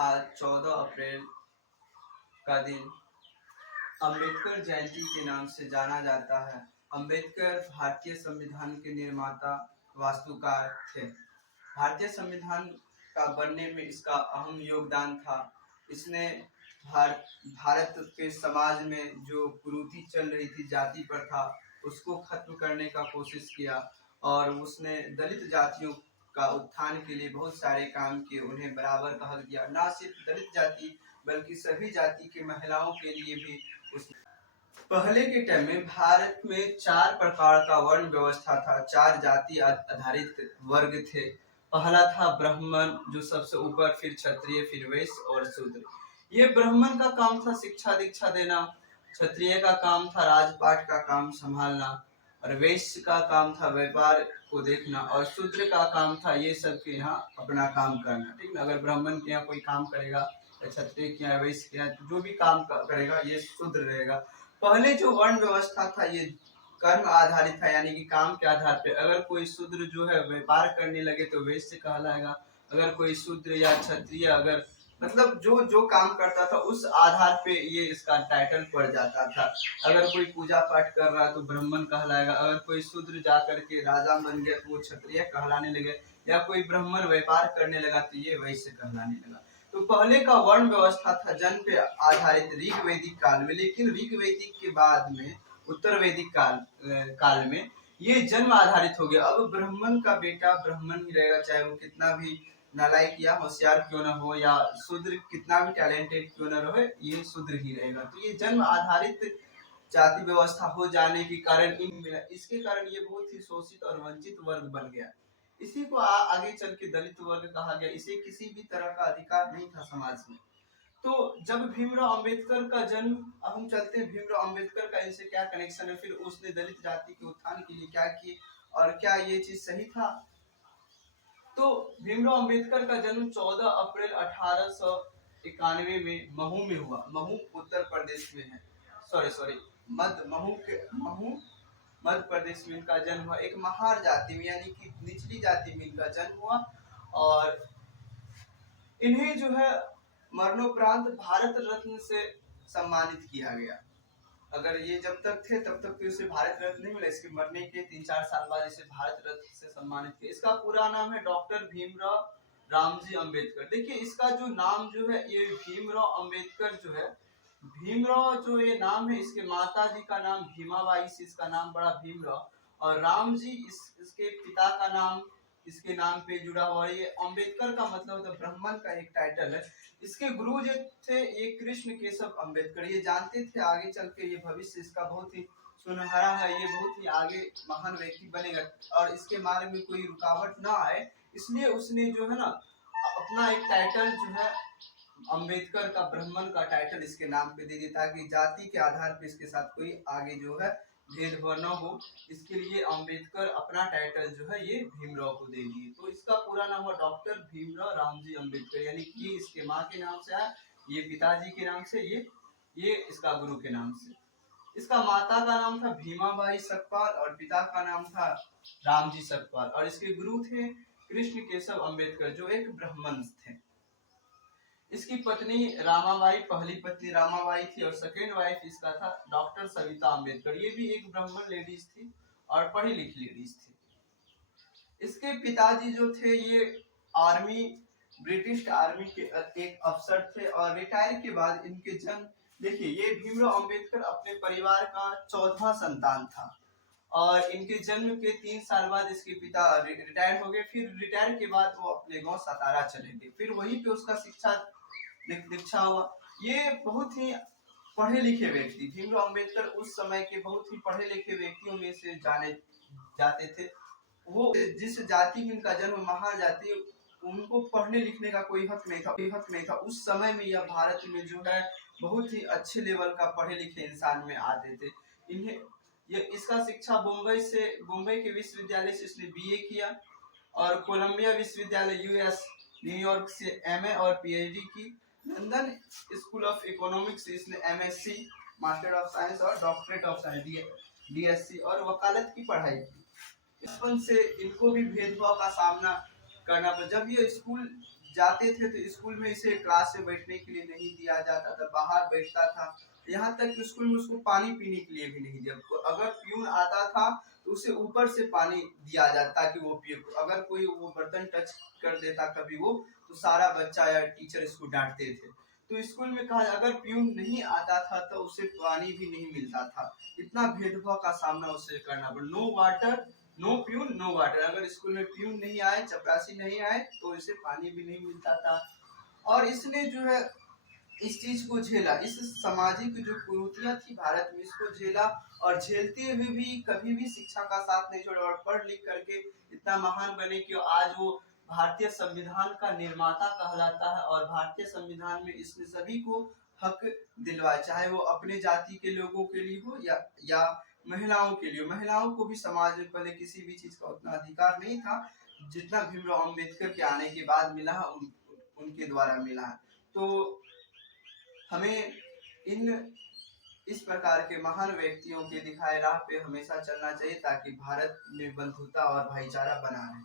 आज 14 अप्रैल का दिन अंबेडकर जयंती के नाम से जाना जाता है। अंबेडकर भारतीय संविधान के निर्माता वास्तुकार थे। भारतीय संविधान का बनने में इसका अहम योगदान था। इसने भारत के समाज में जो कुरीति चल रही थी, जाति प्रथा, उसको खत्म करने का कोशिश किया और उसने दलित जातियों का उत्थान के लिए बहुत सारे काम किए, उन्हें बराबर का हक दिया। ना सिर्फ दलित जाति बल्कि सभी जाति की महिलाओं के लिए भी उस पहले के टाइम में भारत में 4 प्रकार का वर्ण व्यवस्था था, 4 जाति आधारित वर्ग थे। पहला था ब्राह्मण, जो सबसे ऊपर, फिर क्षत्रिय, फिर वैश्य और शूद्र। ये ब्राह्मण का काम था शिक्षा दीक्षा देना, क्षत्रिय का काम था राजपाट का काम संभालना, और वैश्य का काम था व्यापार को देखना, और शूद्र का काम था ये सब के यहाँ अपना काम करना। ठीक ना, अगर ब्राह्मण के यहाँ कोई काम करेगा, क्षत्रिय के यहाँ, वैश्य के यहाँ जो भी काम करेगा ये शूद्र रहेगा। पहले जो वर्ण व्यवस्था था ये कर्म आधारित था, यानी कि काम के आधार पे। अगर कोई शूद्र जो है व्यापार करने लगे तो वैश्य कहलाएगा। अगर कोई शूद्र या क्षत्रिय अगर मतलब जो जो काम करता था उस आधार पे ये इसका टाइटल पड़ जाता था। अगर कोई पूजा पाठ कर रहा है तो ब्राह्मण कहलाएगा। अगर कोई शूद्र जा करके राजा बन गया तो वो क्षत्रिय कहलाने लगे, या कोई ब्राह्मण व्यापार करने लगा तो ये वैश्य कहलाने लगा। तो पहले का वर्ण व्यवस्था था जन्म पे आधारित ऋग वैदिक काल में, लेकिन ऋग वैदिक के बाद में उत्तर वैदिक काल में ये जन्म आधारित हो गया। अब ब्राह्मण का बेटा ब्राह्मण ही रहेगा, चाहे वो कितना भी नालायक या होशियार क्यों न हो, या शूद्र कितना भी टैलेंटेड क्यों न रहे, ये शूद्र ही रहेगा। तो ये जन्म आधारित जाति व्यवस्था हो जाने के कारण इसके कारण ये बहुत ही शोषित और वंचित वर्ग बन गया। इसी को आगे चल के दलित वर्ग कहा गया। इसे किसी भी तरह का अधिकार नहीं था समाज में। तो जब भीमराव अंबेडकर का जन्म, अब हम चलते हैं भीमराव अंबेडकर का इनसे क्या कनेक्शन है, फिर उसने दलित जाति के उत्थान के लिए क्या किए और क्या ये चीज सही था। तो भीमराव अंबेडकर का जन्म 14 अप्रैल 1891 में महू में हुआ। महू उत्तर प्रदेश में है, सॉरी महू मध्य प्रदेश में इनका जन्म हुआ। एक महार जाति में यानी कि निचली जाति में इनका जन्म हुआ, और इन्हें जो है मरणोपरांत भारत रत्न से सम्मानित किया गया। अगर ये जब तक थे तब तक तो इसे भारत रत्न नहीं मिला, इसके मरने के 3-4 साल बाद इसे भारत रत्न से सम्मानित किया। इसका पूरा नाम है डॉक्टर भीमराव रामजी अंबेडकर। देखिए इसका जो नाम जो है, ये भीमराव अंबेडकर जो है, भीमराव जो ये नाम है, इसके माता जी का नाम भीमाबाई से इसका नाम पड़ा भीमराव, और राम जी इसके पिता का नाम इसके नाम पे जुड़ा हुआ है। ये अंबेडकर का मतलब तो ब्राह्मण का एक टाइटल है। इसके गुरु जो थे ये कृष्ण केशव अंबेडकर। ये जानते थे आगे चल के ये भविष्य इसका बहुत ही सुनहरा है, ये बहुत ही आगे महान व्यक्ति बनेगा और इसके मार्ग में कोई रुकावट ना आए, इसलिए उसने जो है ना अपना एक टाइटल जो है अंबेडकर का, ब्राह्मण का टाइटल इसके नाम पे दे दिया, ताकि जाति के आधार पे इसके साथ कोई आगे जो है भेदभाव न हो। इसके लिए अंबेडकर अपना टाइटल जो है ये भीमराव को दे दिए। तो इसका पूरा नाम हुआ डॉक्टर भीमराव रामजी अंबेडकर, यानी कि इसके माँ के नाम से आया, ये पिताजी के नाम से, ये इसका गुरु के नाम से। इसका माता का नाम था भीमाबाई सकपाल और पिता का नाम था रामजी सकपाल, और इसके गुरु थे कृष्ण केशव अंबेडकर जो एक ब्राह्मण थे। इसकी पत्नी रामाबाई, पहली पत्नी रामाबाई थी, और सेकेंड वाइफ इसका था डॉक्टर सविता अंबेडकर। ये भी एक ब्राह्मण लेडीज थी और पढ़ी लिखी लेडीज थी। इसके पिताजी जो थे ये आर्मी, ब्रिटिश आर्मी के एक अफसर थे, और रिटायर के बाद इनके जन्म, देखिए ये भीमराव अंबेडकर अपने परिवार का 14वां संतान था, और इनके जन्म के 3 साल बाद इसके पिता रिटायर हो गए। फिर रिटायर के बाद वो अपने गांव सतारा चले गए, फिर वहीं पे उसका दीक्षा हुआ। ये बहुत ही पढ़े लिखे व्यक्ति, भीमराव अंबेडकर उस समय के बहुत ही पढ़े लिखे व्यक्तियों में से जाने जाते थे। वो जिस जाति में इनका जन्म, महार जाति, उनको पढ़ने लिखने का कोई हक नहीं था। उस समय में यह भारत में जो है बहुत ही अच्छे लेवल का पढ़े लिखे इंसान में आते थे। इन्हें ये इसका शिक्षा मुंबई के विश्वविद्यालय से इसने बीए किया, और कोलंबिया विश्वविद्यालय यूएस न्यूयॉर्क से एमए और पीएचडी की। लंदन स्कूल ऑफ इकोनॉमिक्स से इसने एमएससी, मास्टर ऑफ साइंस और डॉक्टरेट ऑफ साइंस डीएससी और वकालत की पढ़ाई की। बचपन से इनको भी भेदभाव का सामना करना पड़ा। जब ये स्कूल जाते थे तो स्कूल में इसे क्लास में बैठने के लिए नहीं दिया जाता था, बाहर बैठता था। यहाँ तक कि स्कूल में उसको पानी पीने के लिए भी नहीं दिया। अगर प्यून आता था तो उसे ऊपर से पानी दिया जाता ताकि वो पिए। अगर कोई वो बर्तन टच कर देता कभी वो, तो सारा बच्चा या टीचर इसको डांटते थे। तो स्कूल में कहा अगर प्यून नहीं आता था तो उसे पानी भी नहीं मिलता था। इतना भेदभाव का सामना उसे करना पड़ा। No water, no peon, no water. अगर स्कूल में प्यून नहीं आए, चपरासी नहीं आए, तो इसे पानी भी नहीं मिलता था। और इसने जो है इस चीज को झेला, इस सामाजिक जो कुरीतियां थी भारत में, इसको झेला। और झेलते हुए भी कभी भी शिक्षा का साथ नहीं छोड़ा, और पढ़ लिख करके इतना महान बने कि आज वो भारतीय संविधान का निर्माता कहलाता है। और भारतीय संविधान में इसने सभी को हक दिलवाए, चाहे वो अपने जाति के लोगों के लिए हो या महिलाओं के लिए। महिलाओं को भी समाज में पहले किसी भी चीज का उतना अधिकार नहीं था जितना भीमराव अम्बेडकर के आने के बाद मिला है, उनके द्वारा मिला है। तो हमें इन इस प्रकार के महान व्यक्तियों के दिखाए राह पे हमेशा चलना चाहिए ताकि भारत में बंधुता और भाईचारा बना रहे।